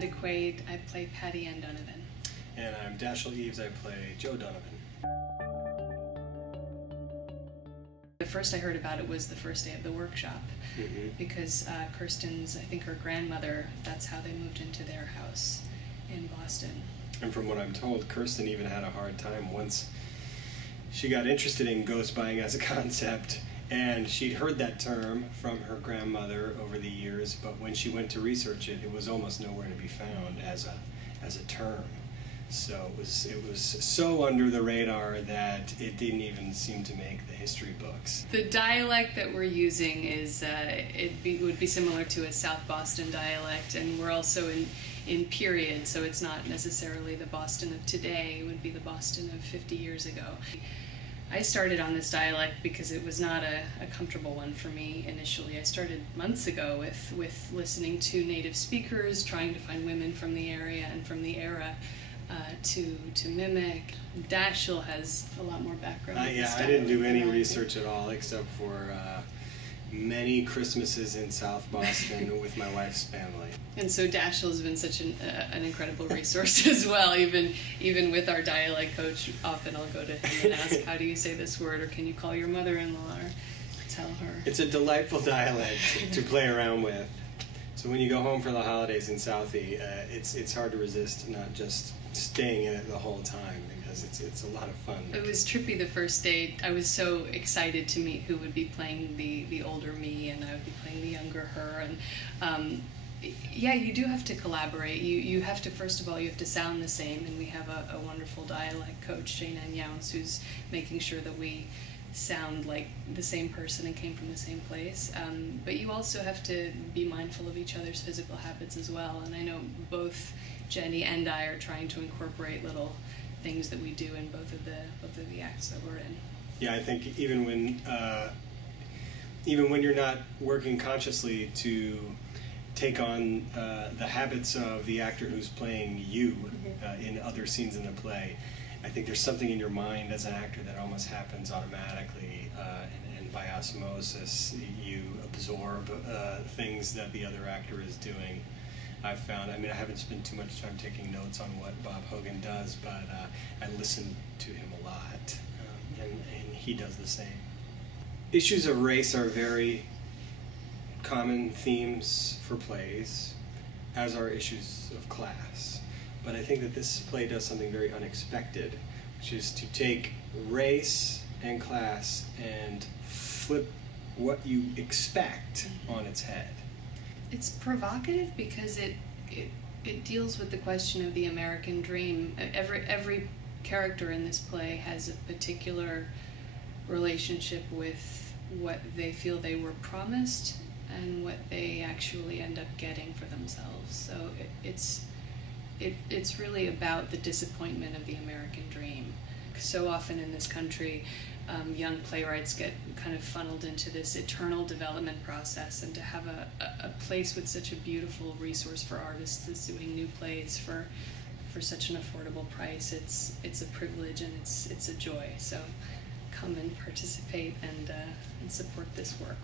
Amanda Quaid. I play Patty Ann Donovan. And I'm Dashiell Eaves. I play Joe Donovan. The first I heard about it was the first day of the workshop, because Kirsten's, I think her grandmother, that's how they moved into their house in Boston. And from what I'm told, Kirsten even had a hard time once she got interested in ghost buying as a concept, and she'd heard that term from her grandmother over the years, but when she went to research it, it was almost nowhere to be found as a term. So it was so under the radar that it didn't even seem to make the history books. The dialect that we're using is would be similar to a South Boston dialect, and we're also in period, so it's not necessarily the Boston of today. It would be the Boston of 50 years ago. I started on this dialect because it was not a comfortable one for me initially. I started months ago with listening to native speakers, trying to find women from the area and from the era to mimic. Dashiell has a lot more background. Yeah, I didn't do any research at all except for many Christmases in South Boston with my wife's family. And so Dashiell has been such an incredible resource as well. Even with our dialect coach, often I'll go to him and ask, how do you say this word, or can you call your mother-in-law, or tell her. It's a delightful dialect to play around with. So when you go home for the holidays in Southie, it's hard to resist not just staying in it the whole time, because it's a lot of fun. It was trippy the first day. I was so excited to meet who would be playing the older me, and I would be playing the younger her. And yeah, you do have to collaborate. You have to, first of all, you have to sound the same, and we have a wonderful dialect coach, Jane Younce, who's making sure that we sound like the same person and came from the same place. But you also have to be mindful of each other's physical habits as well. And I know both Jenny and I are trying to incorporate little things that we do in both of the acts that we're in. Yeah, I think even when you're not working consciously to take on the habits of the actor who's playing you in other scenes in the play, I think there's something in your mind as an actor that almost happens automatically, and by osmosis you absorb things that the other actor is doing. I've found, I mean, I haven't spent too much time taking notes on what Bob Hogan does, but I listen to him a lot, and he does the same. Issues of race are very common themes for plays, as are issues of class. But I think that this play does something very unexpected, which is to take race and class and flip what you expect on its head. It's provocative because it deals with the question of the American dream. Every character in this play has a particular relationship with what they feel they were promised and what they actually end up getting for themselves. So it's really about the disappointment of the American dream. So often in this country, young playwrights get kind of funneled into this eternal development process, and to have a place with such a beautiful resource for artists that's doing new plays for such an affordable price, it's a privilege and it's a joy. So come and participate and support this work.